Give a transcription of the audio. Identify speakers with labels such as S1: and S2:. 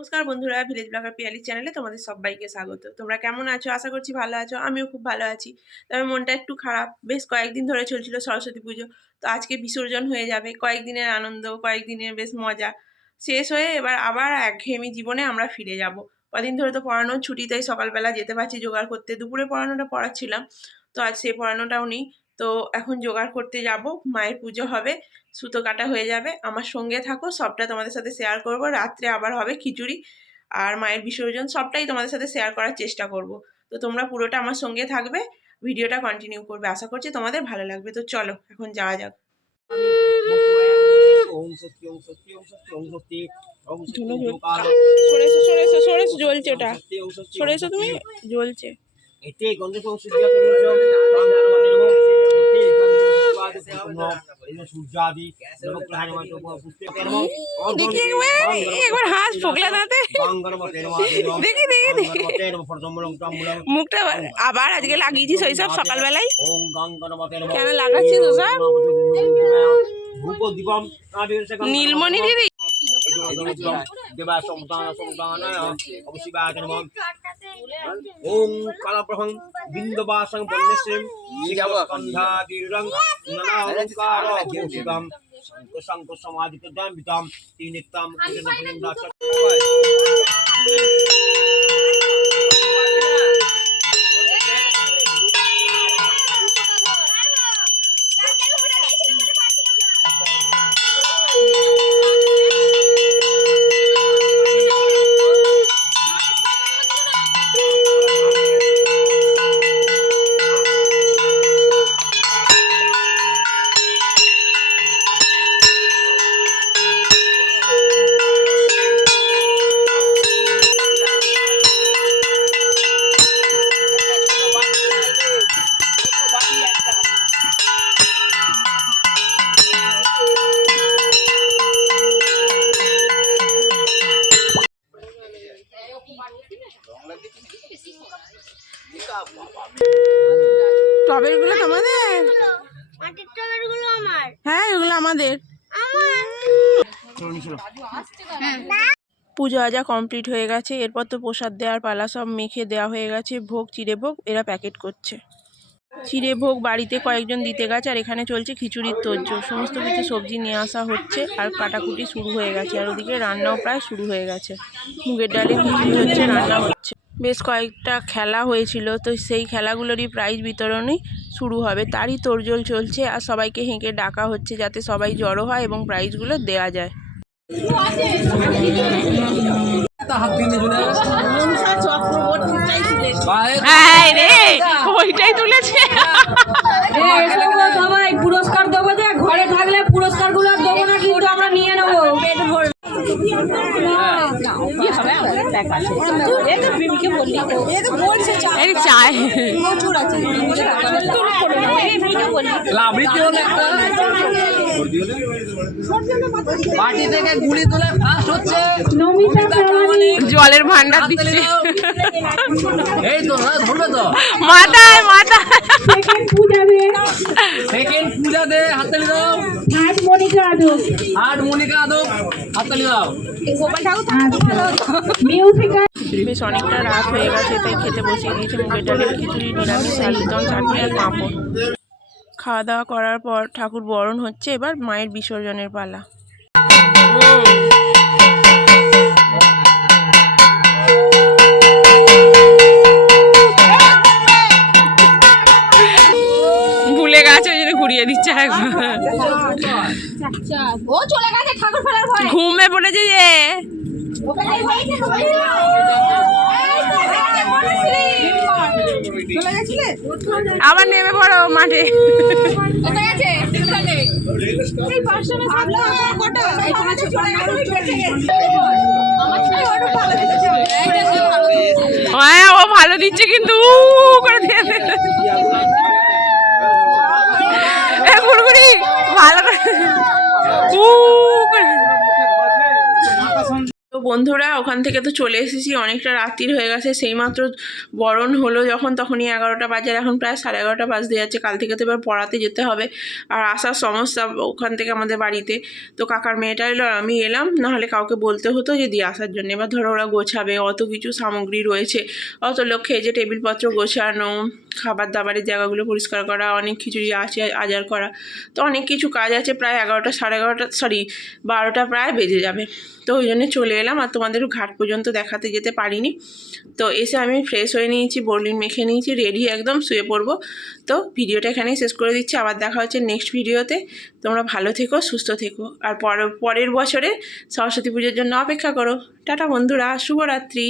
S1: নমস্কার বন্ধুরা village blogger Piyali চ্যানেলে তোমাদের সবাইকে স্বাগত। তোমরা কেমন আছো? আশা করছি ভালো আছো। আমিও খুব ভালো আছি। তবে মনটা একটু খারাপ। বেশ কয়েকদিন ধরে চলছিল সরস্বতী পুজো। তো আজকে বিসর্জন হয়ে যাবে। কয়েকদিনের আনন্দ, কয়েকদিনের বেশ মজা। শেষ হয়ে এবার আবার একঘেয়েমি জীবনে আমরা ফিরে যাব। কদিন ধরে তো পড়ানোর ছুটি, তাই সকালবেলা যেতে পারছি। জোগাড় করতে। দুপুরে পড়ানোটা পড়াচ্ছিলাম। তো আজ সেই পড়ানোটাও নেই। তো এখন জোগাড় করতে যাব মায়ের পুজো হবে সুতো কাটা হয়ে যাবে আমার সঙ্গে থাকো সবটা তোমাদের সাথে শেয়ার করব রাত্রে আবার হবে খিচুড়ি আর মায়ের বিসর্জন সবটাই তোমাদের সাথে শেয়ার করার চেষ্টা করব তো তোমরা পুরোটা আমার সঙ্গে থাকবে ভিডিওটা কন্টিনিউ করবে আশা করছি তোমাদের ভালো লাগবে তো চলো এখন যাওয়া যাক জ্বলছে ওটা সরে এসো তুমি জ্বলছে দেখি একবার একবার হাঁস ফোকলা দাঁতে দেখি দেখি দেখি মুখটা আবার আজকে লাগিয়েছিস ওই সব সকালবেলায় কেন লাগাচ্ছিস ওসব নীলমণি দিদি
S2: দেবা শিবায় নমঃ ওম কালাপ্রহং বিন্দবাসং বন্যশ্রীম স্কন্ধাদিরং নানালঙ্কার ভূষিতম শঙ্খ শঙ্খ সমাধিত দাম্বিতাম তিনিত্তাম কুজনপুলিন্দাচ
S1: টবেরগুলো তোমাদের?
S3: মাটির টবেরগুলো আমার।
S1: হ্যাঁ এগুলো আমাদের।
S3: আমার।
S1: পুজো আজা কমপ্লিট হয়ে গেছে এরপর তো প্রসাদ দেওয়ার পালা সব মেখে দেওয়া হয়ে গেছে ভোগ চিড়ে ভোগ এরা প্যাকেট করছে। চিড়ে ভোগ বাড়িতে কয়েকজন দিতে গেছে আর এখানে চলছে খিচুড়ির তোরজোর সমস্ত কিছু সবজি নিয়ে আসা হচ্ছে আর কাটাকুটি শুরু হয়ে গেছে আর ওদিকে রান্নাও প্রায় শুরু হয়ে গেছে। মুগের ডালে খিচুড়ি হচ্ছে রান্না হচ্ছে। বেশ কয়েকটা খেলা হয়েছিল তো সেই খেলাগুলোরই প্রাইজ বিতরণই শুরু হবে। তারই তোড়জোড় চলছে আর সবাইকে হেঁকে ডাকা হচ্ছে যাতে সবাই জড়ো হয় এবং প্রাইজগুলো দেওয়া যায়। হায় রে ওইটাই তুলেছে
S4: সবাই পুরস্কার দেবো যে ঘরে থাকলে পুরস্কারগুলো দেবো না কিন্তু আমরা নিয়ে নেব
S1: এই চায়
S5: পার্টি থেকে গুলি তুলে ফার্স্ট হচ্ছে।
S1: জলের ভান্ডার দিচ্ছে।
S5: এই তো হ্যাঁ ধরবে তো।
S1: মাথায় মাথায়।
S4: সেকেন্ড পূজা দে
S5: সেকেন্ড পূজা দে হাততালি দাও।
S4: মনিকা আদব।
S5: আট মনিকা আদব হাততালি দাও।
S4: মিউজিক্যাল
S1: বেশ অনেকটা রাত হয়ে গেছে তাই খেতে বসিয়ে দিয়েছে। মুগের ডালের খিচুড়ি নিরামিষ একদম চাটনি আর পাঁপড়। খাওয়া দাওয়া করার পর ঠাকুর বরণ হচ্ছে এবার মায়ের বিসর্জনের পালা।
S4: ও চলে গেছে ঠাকুর ফেলার
S1: ঘুমে পড়েছে যে। আবার নেমে পড়ো মাঠে। হ্যাঁ ও ভালো দিচ্ছে কিন্তু করে ভালো করে উ করে তো বন্ধুরা, ওখান থেকে তো চলে এসেছি, অনেকটা রাত্রির হয়ে গেছে। সেইমাত্র বরণ হলো যখন, তখনই এগারোটা বাজে, আর এখন প্রায় সাড়ে এগারোটা বাজতে যাচ্ছে। কাল থেকে তো এবার পড়াতে যেতে হবে। আর আসার সমস্যা ওখান থেকে আমাদের বাড়িতে। তো কাকার মেয়েটা এলো, আর আমি এলাম। নাহলে কাউকে বলতে হতো যে, দিয়ে আসার জন্য। এবার ধরো ওরা গোছাবে, অত কিছু সামগ্রী রয়েছে। অত লোক খেয়ে যে, টেবিলপত্র গোছানো খাবার দাবারের জায়গাগুলো পরিষ্কার করা, অনেক খিচুড়ি আছে আজার করা। তো অনেক কিছু কাজ আছে, প্রায় এগারোটা, সাড়ে এগারোটা সরি বারোটা প্রায় বেজে যাবে। তো ওই জন্য চলে এলাম। আর তোমাদেরও ঘাট পর্যন্ত দেখাতে যেতে পারিনি। তো এসে আমি ফ্রেশ হয়ে নিয়েছি বর্লিন মেখে নিয়েছি রেডি একদম, শুয়ে পড়ব। তো ভিডিওটা এখানেই শেষ করে দিচ্ছি। আবার দেখা হচ্ছে নেক্সট ভিডিওতে তোমরা ভালো থেকো, সুস্থ থেকো। আর পর, পরের বছরে সরস্বতী পুজোর জন্য অপেক্ষা করো। টাটা বন্ধুরা, শুভরাত্রি।